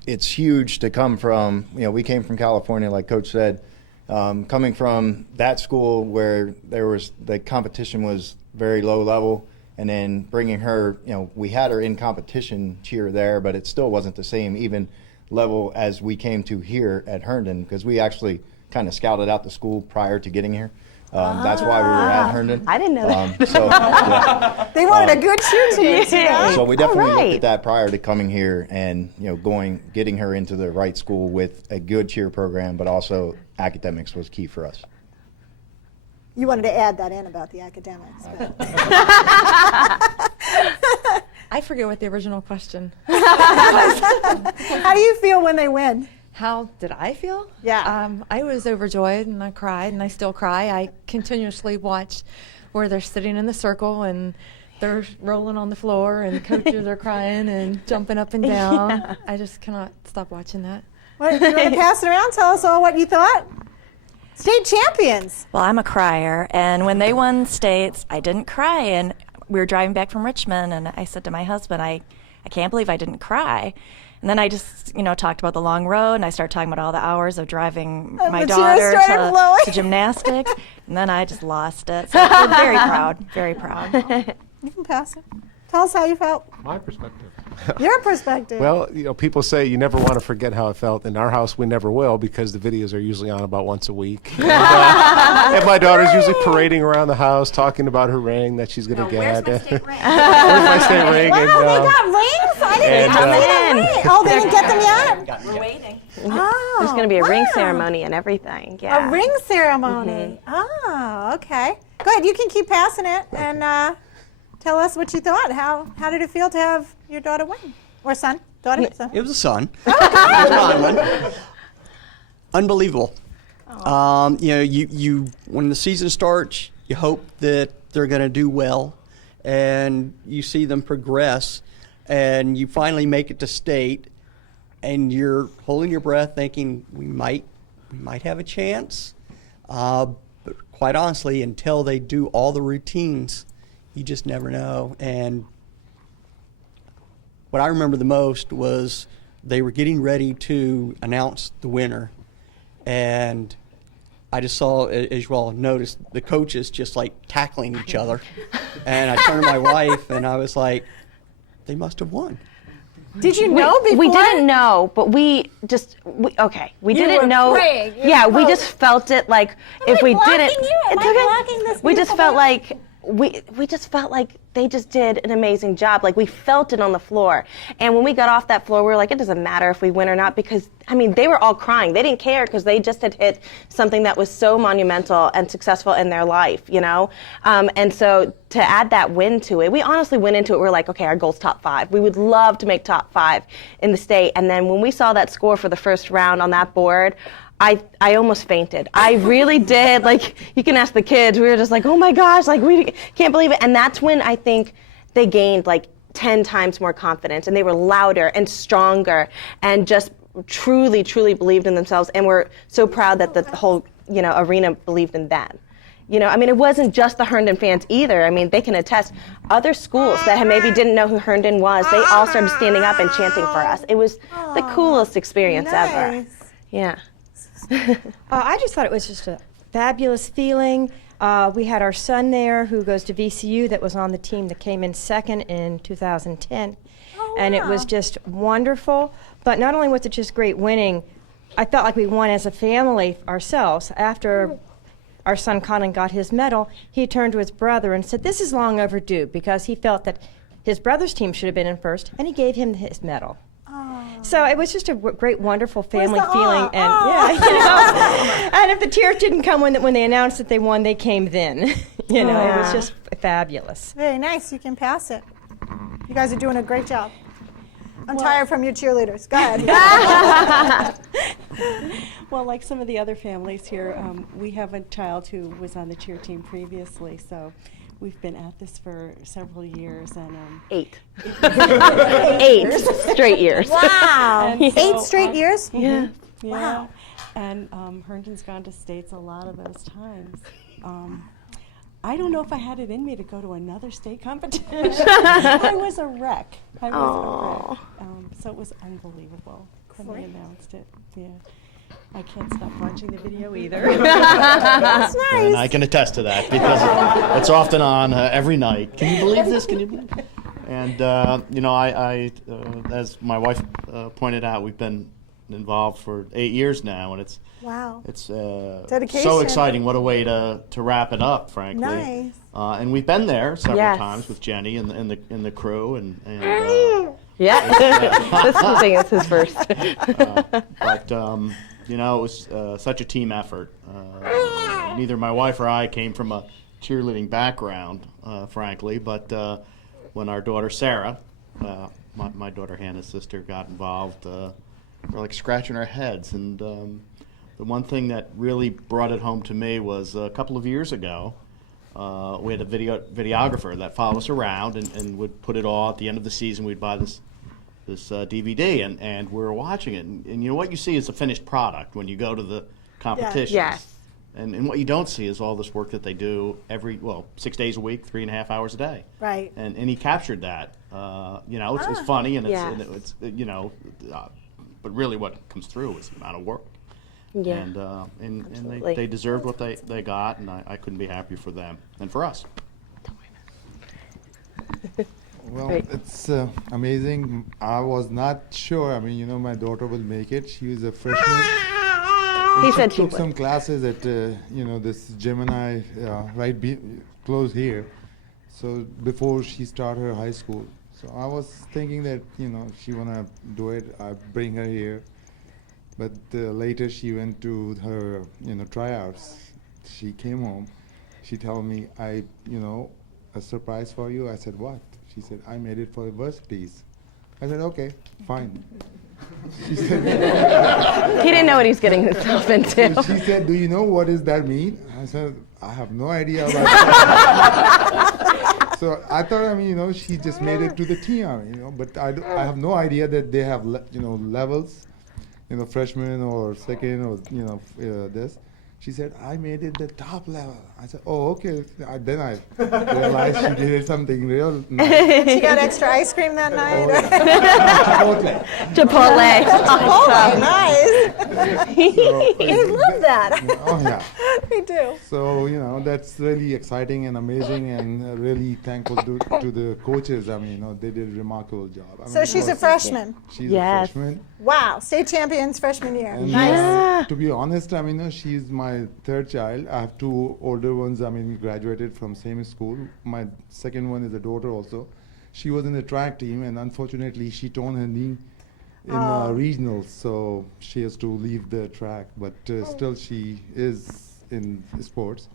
it's huge to come from, we came from California, like Coach said, coming from that school where the competition was very low level, and then bringing her, we had her in competition cheer there, but it still wasn't the same even level as we came to here at Herndon, because we actually kind of scouted out the school prior to getting here. That's why we were at Herndon. I didn't know that. So, yeah. They wanted a good cheer team. So we definitely looked at that prior to coming here, and getting her into the right school with a good cheer program, but also academics was key for us. You wanted to add that in about the academics. I forget what the original question. How do you feel when they win? How did I feel? Yeah. I was overjoyed, and I cried, and I still cry. I continuously watch where they're sitting in the circle and they're rolling on the floor, and the coaches are crying and jumping up and down. Yeah. I just cannot stop watching that. Well, if you want to pass it around, tell us all what you thought. State champions. Well, I'm a crier, and when they won states, I didn't cry, and we were driving back from Richmond, and I said to my husband, I I can't believe I didn't cry. And then I just, talked about the long road, and I started talking about all the hours of driving my daughter to gymnastics, and then I just lost it. So I'm very proud, very proud. You can pass it. Tell us how you felt. My perspective. Your perspective. Well, people say you never want to forget how it felt. In our house, we never will, because the videos are usually on about once a week. And my daughter's usually parading around the house, talking about her ring that she's going to get. Where's my state ring? Where's my state ring? Wow, they got rings? I didn't get them. Oh, they didn't get them yet? We're waiting. Oh, There's going to be a ring wow. ceremony and everything. Yeah. A ring ceremony. Oh, okay. Go ahead. You can keep passing it and tell us what you thought. How did it feel to have your daughter win? Or son? Daughter? Son? It was a son. Okay. Unbelievable. You when the season starts, you hope that they're going to do well, and you see them progress, and you finally make it to state, and you're holding your breath, thinking we might have a chance. But quite honestly, until they do all the routines, you just never know. And what I remember the most was they were getting ready to announce the winner. And I just saw, as you all noticed, the coaches just like tackling each other. And I turned to my wife and I was like, they must have won. Did you know before? We didn't know, but we didn't know. Praying. Yeah, we just felt it like if we didn't. Am I blocking this We just beautiful felt baby? like we just felt like they just did an amazing job. Like we felt it on the floor. And when we got off that floor, we were like, it doesn't matter if we win or not, because they were all crying. They didn't care because they just had hit something that was so monumental and successful in their life, And so to add that win to it, we honestly went into it, we were like, okay, our goal's top 5. We would love to make top 5 in the state. And then when we saw that score for the first round on that board, I almost fainted. I really did. Like, you can ask the kids. We were just like, oh my gosh, like we can't believe it. And that's when I think they gained like 10 times more confidence, and they were louder and stronger and just truly, truly believed in themselves. And we're so proud that the whole, arena believed in them. It wasn't just the Herndon fans either. They can attest. Other schools that maybe didn't know who Herndon was, they all started standing up and chanting for us. It was the coolest experience ever. Yeah. I just thought it was just a fabulous feeling. We had our son there who goes to VCU that was on the team that came in second in 2010. And it was just wonderful. But not only was it just great winning, I felt like we won as a family ourselves. After our son Colin got his medal, he turned to his brother and said, this is long overdue, because he felt that his brother's team should have been in first, and he gave him his medal. So it was just a great, wonderful family feeling, and and if the tears didn't come when they announced that they won, they came then. It was just fabulous. Very nice. You can pass it. You guys are doing a great job. I'm tired from your cheerleaders. Go ahead. Well, like some of the other families here, we have a child who was on the cheer team previously, so we've been at this for several years, and 8 straight years. Wow. And so, 8 straight years? Yeah. Wow. And Herndon's gone to states a lot of those times. I don't know if I had it in me to go to another state competition. I was a wreck. So it was unbelievable when they announced it. Yeah. I can't stop watching the video either. That's nice. And I can attest to that, because it's often on every night. Can you believe this? Can you believe it? And, I as my wife pointed out, we've been involved for 8 years now, and it's dedication. So exciting. What a way to wrap it up, frankly. Nice. And we've been there several times with Jenny and the crew, and this thing is his first. But it was such a team effort. Neither my wife or I came from a cheerleading background, frankly, but when our daughter Sarah, my daughter Hannah's sister, got involved, we're like scratching our heads. And the one thing that really brought it home to me was a couple of years ago, we had a videographer that followed us around and would put it all at the end of the season. We'd buy this DVD, and we were watching it. And what you see is the finished product when you go to the competitions. Yes. And what you don't see is all this work that they do 6 days a week, 3.5 hours a day. Right. And he captured that. It's funny and it's but really what comes through is the amount of work. Yeah. And they deserved what they got, and I couldn't be happier for them and for us. Well, it's amazing. I was not sure. I mean, my daughter will make it. She was a freshman. He said she took would. some classes at this Gemini close here. So before she started her high school, so I was thinking that she wanna do it. I bring her here, but later she went to her tryouts. She came home. She told me, a surprise for you. I said, what? She said, I made it for varsities. I said, okay, fine. She said, He didn't know what he was getting himself into. So she said, do you know what does that mean? I said, I have no idea about that. So I thought, she just made it to the team, but I have no idea that they have, levels, freshman or second or, this. She said, I made it the top level. I said, oh, okay. Then I realized she did something real nice. She got extra ice cream that night? Chipotle. Chipotle, nice. So, They love that. Oh, yeah. They do. So, that's really exciting and amazing, and really thankful to the coaches. They did a remarkable job. So she's a freshman. She's a freshman. Wow, state champions freshman year. And, Nice. to be honest, she's my third child. I have two older ones, graduated from same school. My second one is a daughter also. She was in the track team, and unfortunately she torn her knee in regionals, so she has to leave the track, but still she is in sports.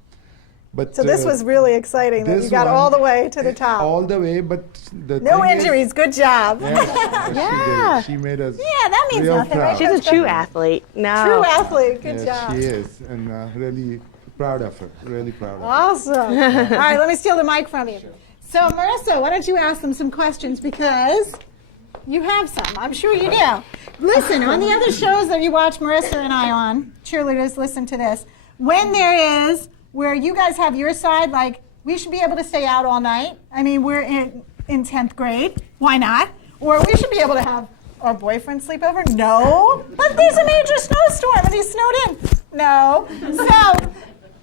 But So this was really exciting that you got all the way to the top. All the way, but No injuries, good job. Yeah, she made us that means real nothing, right? proud. She's a true athlete. No. True athlete, good Yes, job. she is, and really proud of her, really proud of her. Awesome. All right, let me steal the mic from you. So Marissa, why don't you ask them some questions, because you have some. I'm sure you do. Listen, on the other shows that you watch Marissa and I on, cheerleaders, listen to this. When there is, where you guys have your side, like, we should be able to stay out all night. We're in 10th grade. Why not? Or we should be able to have our boyfriend sleep over. No. But there's a major snowstorm and he's snowed in. No. So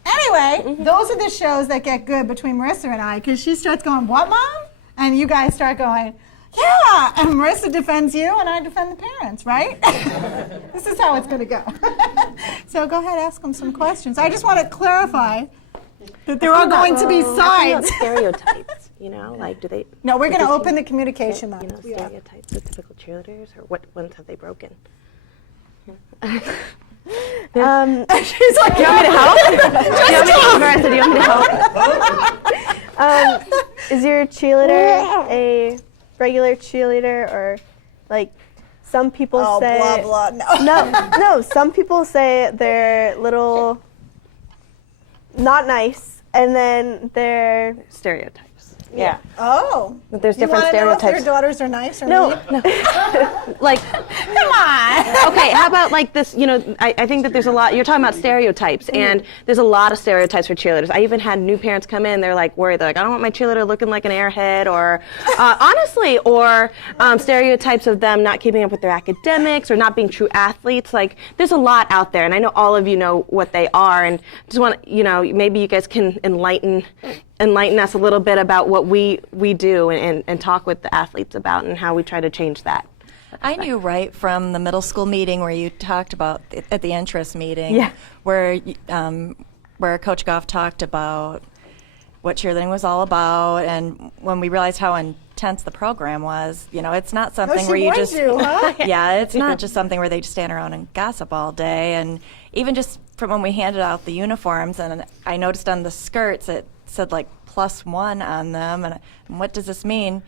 anyway, those are the shows that get good between Marissa and I, because she starts going, what, Mom? And you guys start going, yeah. And Marissa defends you and I defend the parents, right? This is how it's going to go. So go ahead, ask them some questions. I just want to clarify that there are going to be sides. Stereotypes, like do they? No, we're going to open the communication line. Stereotypes of typical cheerleaders, or what ones have they broken? She's like, do you want me to help? Do you want me to help? Is your cheerleader a regular cheerleader, or like some people say? Blah, blah, No, some people say they're little, not nice, and then they're stereotypes. Yeah. Oh. But there's You different wanna know if stereotypes. your daughters are nice or No, mean? no. Like, come on. Okay, how about like this? I think that there's a lot. You're talking about stereotypes, and there's a lot of stereotypes for cheerleaders. I even had new parents come in. They're like worried. They're like, I don't want my cheerleader looking like an airhead, or honestly, or stereotypes of them not keeping up with their academics or not being true athletes. Like, there's a lot out there, and I know all of you know what they are. And just want maybe you guys can enlighten us a little bit about what we do and talk with the athletes about and how we try to change that. I knew right from the middle school meeting where you talked about at the interest meeting, where Coach Goff talked about what cheerleading was all about, and when we realized how intense the program was, it's not something where you just it's not just something where they just stand around and gossip all day. And even just from when we handed out the uniforms, and I noticed on the skirts it said like +1 on them, and what does this mean?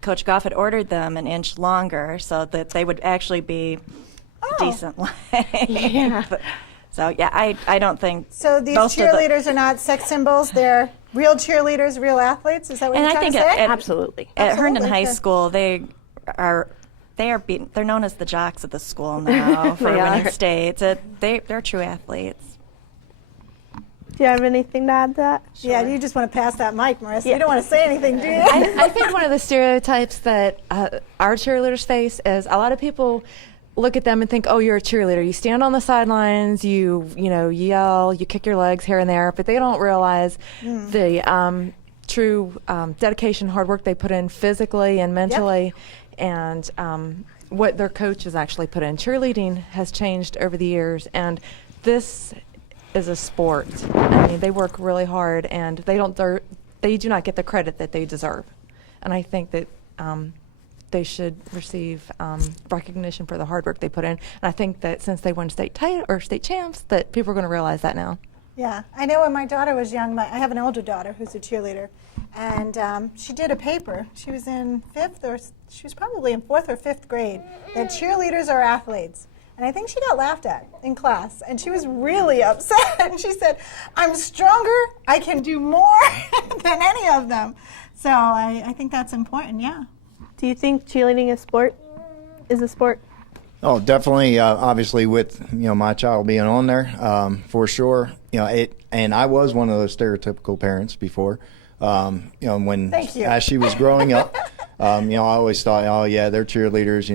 Coach Goff had ordered them an inch longer so that they would actually be decent length. So I don't think So these cheerleaders are not sex symbols, they're real cheerleaders, real athletes? Is that what you're trying to say? Absolutely. At Herndon High School, they're known as the jocks of the school now for winning states. They're true athletes. you have anything to add to that? Yeah, you just want to pass that mic, Marissa. You don't want to say anything, do you? I think one of the stereotypes that our cheerleaders face is a lot of people look at them and think, oh, you're a cheerleader. You stand on the sidelines, you yell, you kick your legs here and there, but they don't realize the true dedication, hard work they put in physically and mentally, and what their coaches actually put in. Cheerleading has changed over the years, and this is a sport. I mean, they work really hard, and they do not get the credit that they deserve. And I think that they should receive recognition for the hard work they put in. And I think that since they won state champs, that people are going to realize that now. Yeah, I know when my daughter was young, I have an older daughter who's a cheerleader, and she did a paper. She was in she was probably in 4th or 5th grade, that cheerleaders are athletes. And I think she got laughed at in class, and she was really upset. And she said, I'm stronger, I can do more than any of them. So I think that's important, yeah. Do you think cheerleading is a sport? Oh, definitely. Obviously, with my child being on there, for sure. And I was one of those stereotypical parents before. When Thank you. as she was growing up, I always thought, oh yeah, they're cheerleaders.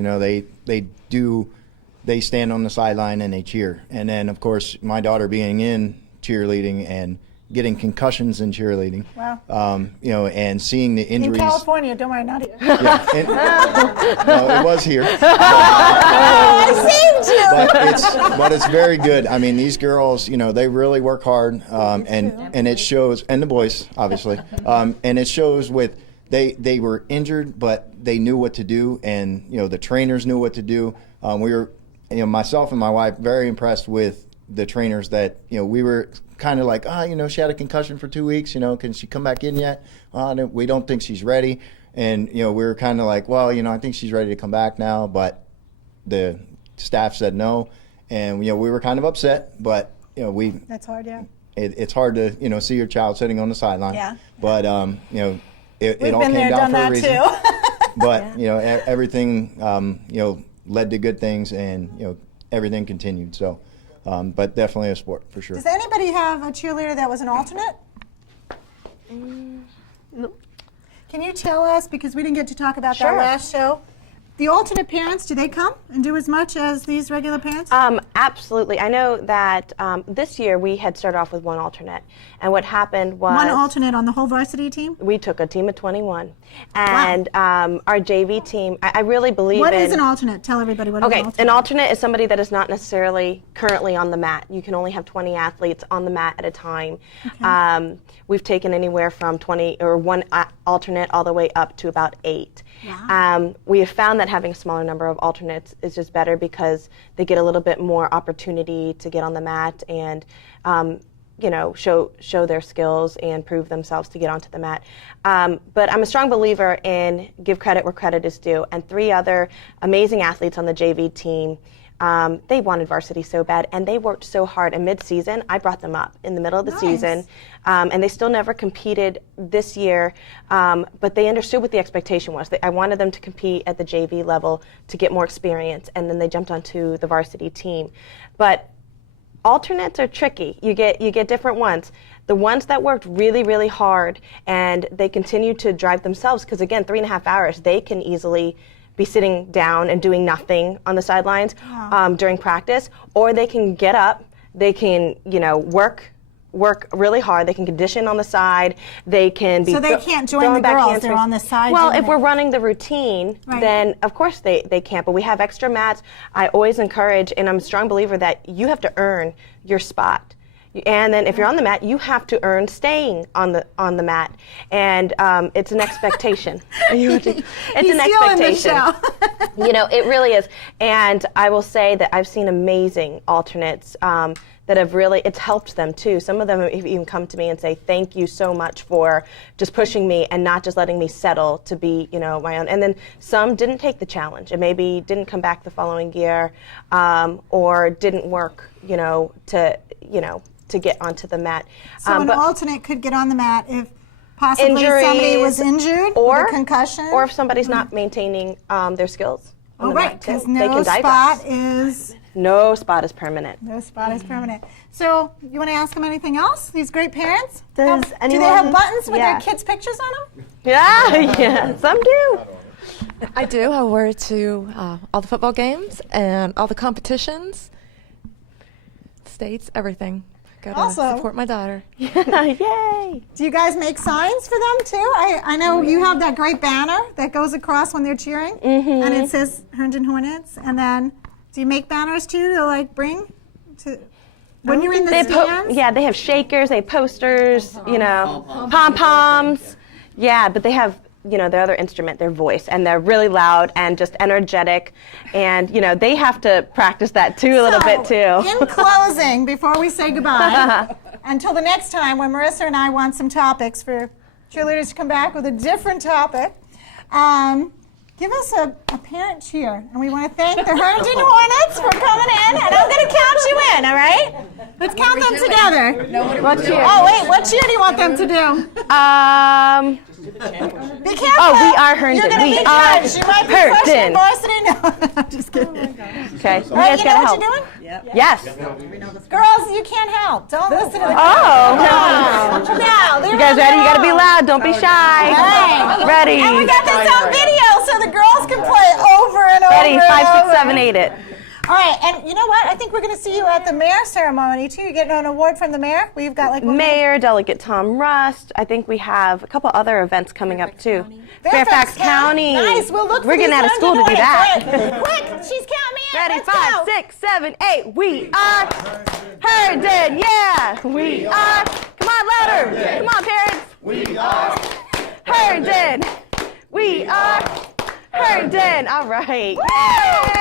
They stand on the sideline and they cheer. And then, of course, my daughter being in cheerleading and getting concussions in cheerleading. Wow. And seeing the injuries. In California, don't worry, not here. Yeah, no, it was here. I saved you. But it's very good. I mean, these girls, they really work hard, and it shows, and the boys, obviously, and it shows with they were injured, but they knew what to do, and the trainers knew what to do. We were, myself and my wife, very impressed with the trainers that we were kind of like, she had a concussion for 2 weeks, can she come back in yet? We don't think she's ready. And we were kind of like, well, I think she's ready to come back now, but the staff said no, and we were kind of upset, but That's hard, yeah. It's hard to see your child sitting on the sideline. Yeah. But it all been came there, down done for a reason. that too. But everything led to good things, and everything continued. So, but definitely a sport for sure. Does anybody have a cheerleader that was an alternate? No. Can you tell us, because we didn't get to talk about that last show, the alternate parents, do they come and do as much as these regular parents? Absolutely. I know that this year we had started off with one alternate, and what happened was one alternate on the whole varsity team? We took a team of 21, and our JV team. I really believe. What is an alternate? Tell everybody what is an alternate. An alternate is somebody that is not necessarily currently on the mat. You can only have 20 athletes on the mat at a time. Okay. We've taken anywhere from 20 or one alternate all the way up to about 8. Wow. We have found that having a smaller number of alternates is just better because they get a little bit more opportunity to get on the mat and show their skills and prove themselves to get onto the mat. But I'm a strong believer in give credit where credit is due. And 3 other amazing athletes on the JV team, they wanted varsity so bad, and they worked so hard. And mid-season, I brought them up in the middle of the season, and they still never competed this year, but they understood what the expectation was. I wanted them to compete at the JV level to get more experience, and then they jumped onto the varsity team. But alternates are tricky. You get different ones. The ones that worked really, really hard and they continue to drive themselves, because again, 3.5 hours, they can easily be sitting down and doing nothing on the sidelines during practice, or they can get up, they can work really hard, they can condition on the side, they can be so they can't join the girls, they're on the side. Well, if we're running the routine, then of course they can't, but we have extra mats. I always encourage, and I'm a strong believer that you have to earn your spot. And then if you're on the mat, you have to earn staying on the mat, and it's an expectation. It's an expectation. It really is. And I will say that I've seen amazing alternates that have really, it's helped them too. Some of them have even come to me and say, thank you so much for just pushing me and not just letting me settle to be, my own. And then some didn't take the challenge and maybe didn't come back the following year, or didn't work, to get onto the mat. So an alternate could get on the mat if possibly somebody was injured, or with a concussion? or if somebody's not maintaining their skills. on Oh, the right, mat, too. because They no can spot digress. is No spot is permanent. no spot is permanent. So you want to ask them anything else? These great parents? Does do anyone? they have buttons with Yeah. their kids' pictures on them? Yeah, some do. I do. I wear it to all the football games and all the competitions, states, everything. Got to Also- support my daughter. Yay! Do you guys make signs for them too? I know you have that great banner that goes across when they're cheering, and it says Herndon Hornets. And then, do you make banners too to like bring to when you're in the stands? Yeah, they have shakers, they have posters, pom poms. Yeah, but they have their other instrument, their voice, and they're really loud and just energetic, and they have to practice that too a little bit too. In closing, before we say goodbye, until the next time when Marissa and I want some topics for cheerleaders to come back with a different topic, give us a parent cheer. And we want to thank the Herndon Hornets for coming in, and I'm going to count you in, all right? Let's count them together. What cheer? Oh, wait, what cheer do you want them to do? Be careful. Oh, we are Herndon. You're going to We be are judged. You might be freshman Herndon. varsity. No, I'm just kidding. Okay, you All right, guys you gotta know help. what you're doing? Yes. Girls, you can't help. Don't listen to the Oh. No, You guys ready? You gotta be loud. Don't be shy. Right. Ready. And we got this on video so the girls can play over and over. Ready? and 5, 6, over. 7, 8 it. All right, and you know what? I think we're going to see you at the mayor ceremony too. You're getting an award from the mayor. We've got like Mayor, Delegate Tom Rust. I think we have a couple other events coming up too. Fairfax County. Nice. We'll look. We're for getting these out of school to do Herndon that. Hornets. All right. Quick, she's counting me in. Ready? Let's 5, go. 6, 7, 8. We are Herndon. Yeah. We are. Come on, louder. Come on, parents. We are Herndon. We are Herndon. All right. Woo!